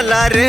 வரலாறு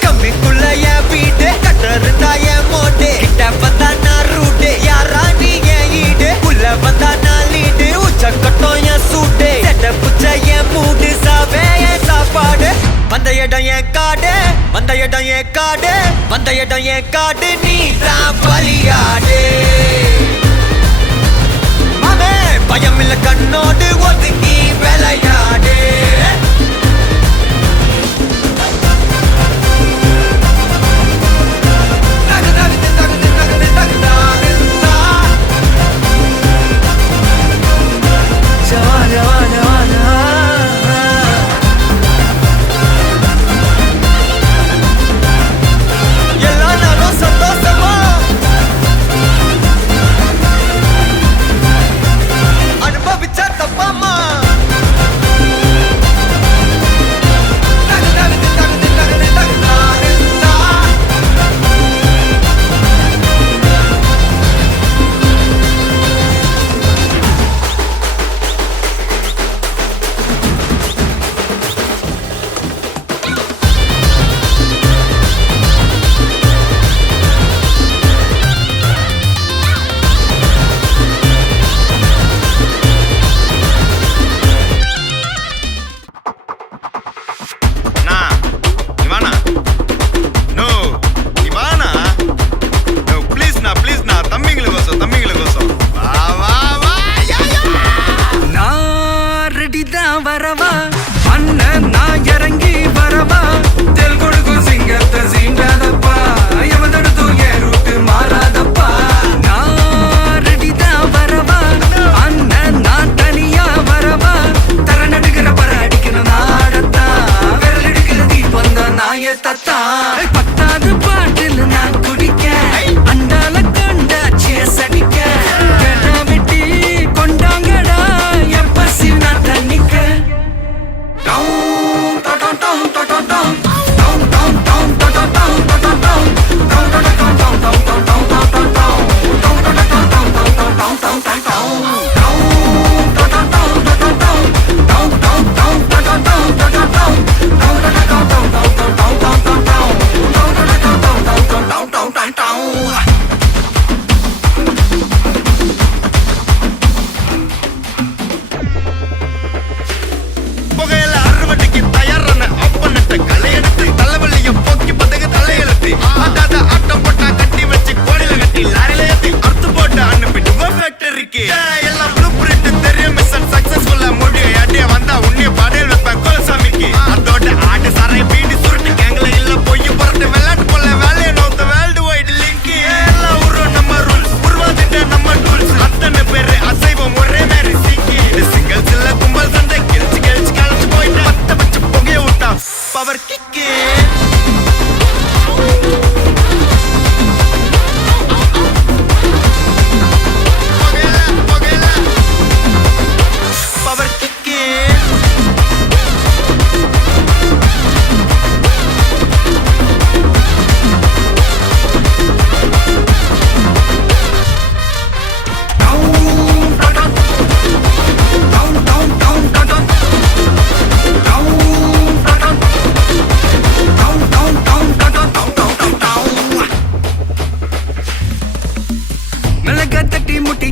கம்மிக்குள்ள என் வீடு கட்டருந்தா என் மோட்டு கிட்ட வந்தா நான் ரூட்டு யாரா நீ என் ஈடு உள்ள வந்தா நான் லீடு உச்ச கட்டம் என் சூட்டு செட்ட புச்ச என் மூடு சாவே என் சாப்பாடு வந்த இடம் என் காடு வந்த இடம் என் காடு வந்த இடம் என் காடு நீ தான் பலியாடு மாமே பயம் இல்ல கண்ணோடு ஒதுங்கி விளையாடு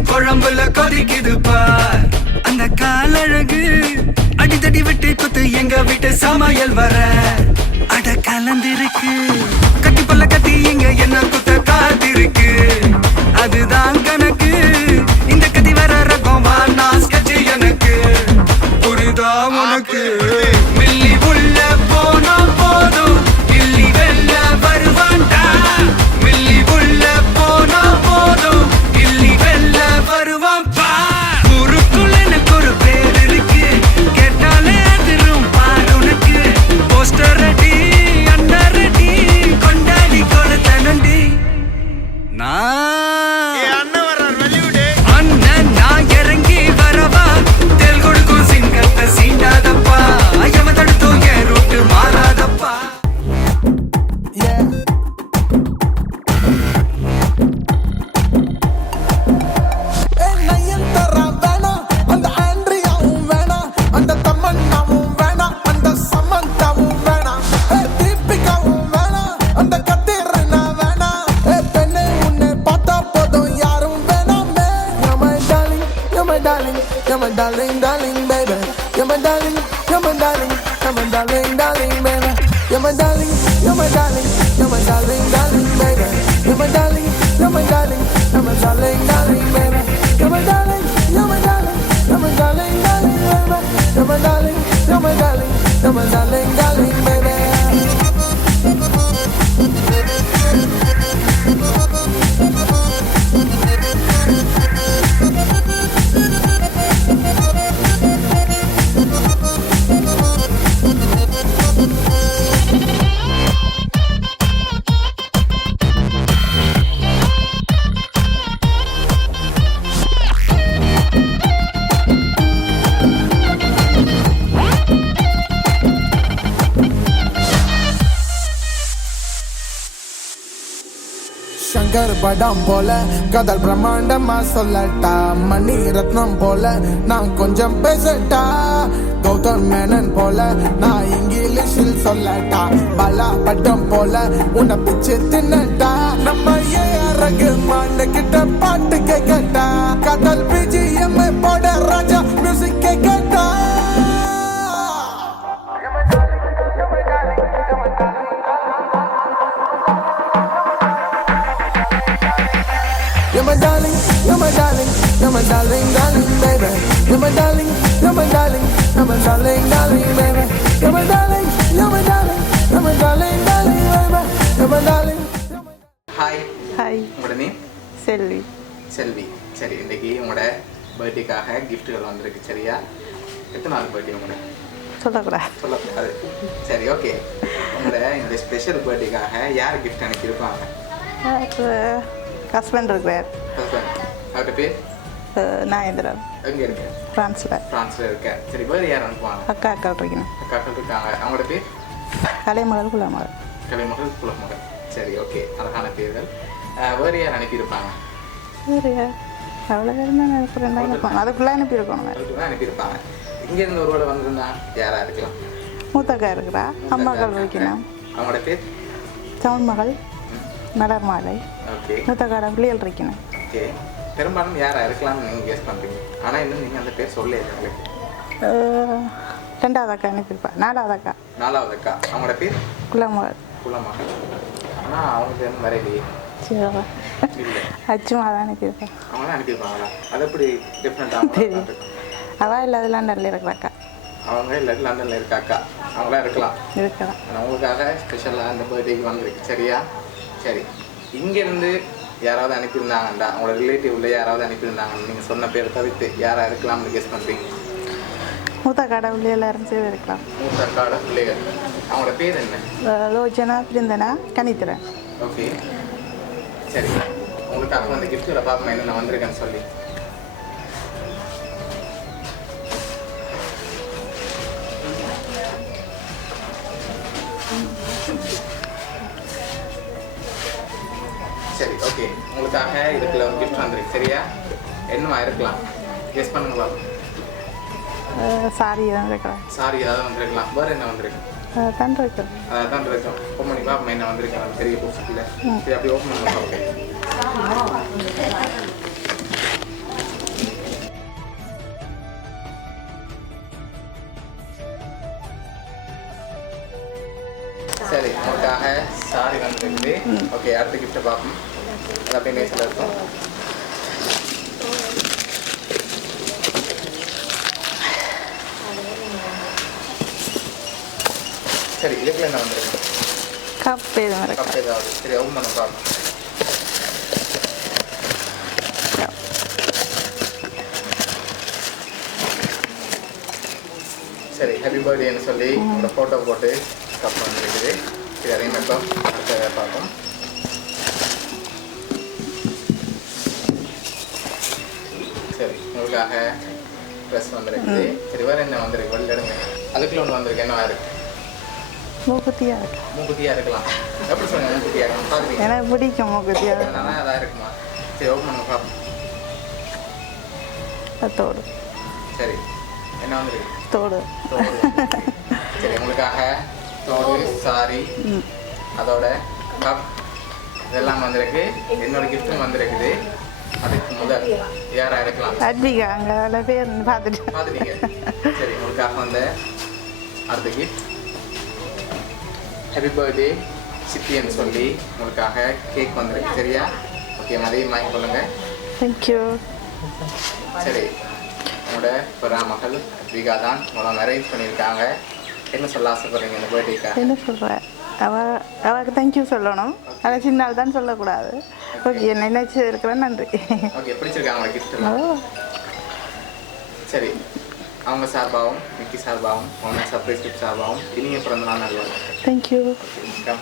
குழம்புல கொதிக்குது பார் அந்த காலழகு அடித்தடி விட்டு குத்து எங்க வீட்டு சமையல் வர அட கலந்திருக்கு கட்டி பல்ல கட்டி இங்க என்ன குத்த காத்திருக்கு அதுதான் கணக்கு இந்த கத்தி வர ரகம் வா நாஸ்கச்சு எனக்கு புரிதா உனக்கு மில்லி உள்ள போனா போதும் இல்லி வெல்ல வருவான்டா மில்லி உள்ள போனா போதும் இல்லி வெல்ல வருவான் பா குறுக்குள்ள எனக்கு ஒரு பேர் இருக்கு கேட்டாலே அதிரும் பாரு உனக்கு poster You're my darling, you're my darling, you're my darling, darling, baby. You're my darling, you're my darling, you're my darling, darling, baby. You're my darling, you're my darling, you're my darling, darling, baby. You're my darling, you're my darling, you're my darling, darling, baby. Shankar படம் போல கதல் பிரம்மாண்டமா சொல்லட்டா மணி ரத்னம் போல நான் கொஞ்சம் பேசட்டா கௌதம் மேனன் போல நான் இங்கிலீஷில் சொல்லட்டா பலா பட்டம் போல உன்னை பிச்சு தின்னட்டா நம்ம ஏறகு மாண்டு கிட்ட பாட்டு கேட்டா கதல் பிஜிஎம் போட ராஜா மியூசிக் கேட்டா You're my darling, you're my darling, you're my darling, darling, baby. You're my darling, you're my darling, you're my darling, darling, baby. You're my darling, you're my darling, you're my darling, darling, baby. You're my darling. Hi hi உங்களோட name செல்வி செல்வி. சரி, இன்றைக்கி உங்களோட பர்த்டேக்காக கிஃப்ட்டுகள் வந்திருக்கு. சரியா? எத்தனை நாள் birthday உங்களோட? சொல்லக்கூடாது. சொல்லக்கூடாது. சரி, ஓகே. உங்களோட இந்த ஸ்பெஷல் பர்த்டேக்காக யார் கிஃப்ட் அனுப்பியிருப்பாங்க? ஹஸ்பண்ட் இருக்கிறார். ஹஸ்பண்ட். அவர்கிட்ட பேர்? நாயந்திரன். எங்கே இருக்கு? ஃப்ரான்ஸில் இருக்க. சரி, வேறு யார் அனுப்புவாங்க? அக்காக்கள் இருக்கணும். அக்காக்கள் இருக்காங்க. அவங்களோட பேர்? கலைமகள் குலமகள். கலைமகள் குலமகள். சரி, ஓகே. அழகான பேர்கள். வேறு யார் அனுப்பியிருப்பாங்க? வேறு யார்? அவ்வளோ பேர் தான் அனுப்புகிறேன். அதுக்குள்ளே அனுப்பியிருக்கணும். அதுக்குள்ளே அனுப்பியிருப்பாங்க. இங்கேருந்து ஒரு வேளை வந்திருந்தா யாராக இருக்கலாம்? மூத்தக்கா இருக்கிறா. அம்மாக்கள் வைக்கணும். அவங்களோட பேர்? தமிழ் மகள் மலர் மாலை. ஓகே. மூத்தக்கார பிள்ளைகள் இருக்கணும். ஓகே. பெரும்பாலும் யாராக இருக்கலாம்னு நீங்கள் கெஸ் பண்ணுறீங்க. ஆனால் இன்னும் நீங்கள் அந்த பேர் சொல்லல எங்களுக்கு. ரெண்டாவது அக்கா அனுப்பியிருப்பா. நாலாவது அக்கா. நாலாவது அக்கா. அவங்களோட பேர்? குலமகள். குலமகள். ஆனால் அவங்க பேர் வரலையே. சரி, இல்லை, அச்சுமா தான் அனுப்பியிருப்பா. அவங்க தான் அனுப்பியிருப்பாங்களா? அது எப்படி டிஃப்ரெண்ட்டாக தெரியும். அவள் இல்லாத லண்டனில் இருக்கிறாக்கா. அவங்க இல்லை லண்டனில் இருக்க அக்கா. அவங்களா இருக்கலாம். இருக்கலாம். ஆனால் உங்களுக்காக ஸ்பெஷலாக அந்த பர்த்டேக்கு வந்திருக்கு. சரியா? சரி, இங்கேருந்து யாராவது அனுப்பியிருந்தாங்கண்டா, அவங்களோட ரிலேட்டிவ்ல யாராவது அனுப்பியிருந்தாங்கன்னு நீங்கள் சொன்ன பேரை தவிர்த்து யாராக இருக்கலாம்னு கெஸ் பண்ணுறீங்க? மூத்தக்காட பிள்ளைகள் சேர்ந்து இருக்கலாம். மூத்தக்காட பிள்ளைகள். அவங்களோட பேர் என்ன? லோஜனா, பிருந்தனா, கனித்திரன். ஓகே. சரி, உங்களுக்காக அந்த கிஃப்ட்டில் பார்ப்போம் என்ன நான் வந்திருக்கேன்னு சொல்லி. சரி, ஓகே. உங்களுக்காக இதுக்குள்ள ஒரு கிஃப்ட் வந்திருக்கு. சரியா? என்னவா இருக்கலாம்? கெஸ் பண்ணுங்க பாப்போம். சாரி தான் இருக்கிறேன். சாரி ஏதாவது வந்திருக்கலாம். வேறு என்ன வந்திருக்கு? தான் இருக்கிறேன். அதான் இருக்கும். ஓப்பன் பண்ணி பாப்போம் என்ன வந்திருக்கு. அது பெரிய பொசிட்டில். சரி, அப்படி ஓப்பன் பண்ணி பார்ப்போம். சரி, உங்களுக்காக சாரி வந்துருக்குது. ஓகே, அடுத்த கிஃப்ட்டை பார்ப்போம். அது அப்படியே நேசில் இருக்கும். சரி, இதுக்குள்ள என்ன வந்திருக்கு? கப் எதுவும் கப் ஏதாவது. சரி, ஓப்பன் பண்ண பார்ப்போம். சரி, ஹாப்பி பர்த்டேன்னு சொல்லி உங்களோட ஃபோட்டோ போட்டு கப் வந்துருக்குது. சரி, அதையும் மட்டும் அடுத்த பார்ப்போம். சரி, உங்களுக்காக ட்ரெஸ் வந்துருக்குது. சரி, வேறு என்ன வந்திருக்கு? வெளில எடுங்க. அதுக்குள்ள ஒன்று வந்திருக்கு. என்னவா இருக்கு? மூக்குத்தியாக இருக்கு. மூக்குத்தியாக இருக்கலாம். எப்படி சொல்லுங்க? மூக்குத்தியாக இருக்கலாம். பார்க்குறீங்க? எனக்கு பிடிக்கும் மூக்குத்தியாக. என்னன்னா அதாக இருக்குமா? சரி, ஓப்பன் பண்ண பார்ப்போம். தோடு. சரி, என்ன வந்திருக்கு? தோடு. சரி, உங்களுக்காக தோடு, சாரி, அதோட கப் இதெல்லாம் வந்திருக்கு. என்னோட கிஃப்ட்டும் வந்திருக்குது. அதுக்கு முதல் யாராக இருக்கலாம்? அட்விகா. அங்கே பேர் பார்த்துட்டீங்க. சரி, உங்களுக்காக வந்த அடுத்த கிஃப்ட் ஹாப்பி பர்த்டே சித்தின்னு சொல்லி உங்களுக்காக கேக் வந்திருக்கு சரியா? ஓகே, அதையும் வாங்கி கொள்ளுங்க. தேங்க்யூ. சரி, உங்களோட பிறா மகள் விகா தான் உங்களை அரேஞ்ச் பண்ணியிருக்காங்க. என்ன சொல்ல ஆசைப்படுறீங்க இந்த பர்த்டேக்காக? என்ன சொல்கிறேன், அவளுக்கு தேங்க்யூ சொல்லணும். ஆனால் சின்ன ஆள் தான் சொல்லக்கூடாது. ஓகே, நினைச்சு இருக்கிறேன். நன்றி. ஓகே, பிடிச்சிருக்காங்க கிஃப்ட். சரி, அவங்க சார்பாகவும் மிக்கி சார்பாகவும் உங்க சர்ப்ரைஸ் கிஃப்ட் சார்பாகவும் இனிய பிறந்த நாள் நல்வாழ்த்துக்கள். தேங்க்யூ. கம்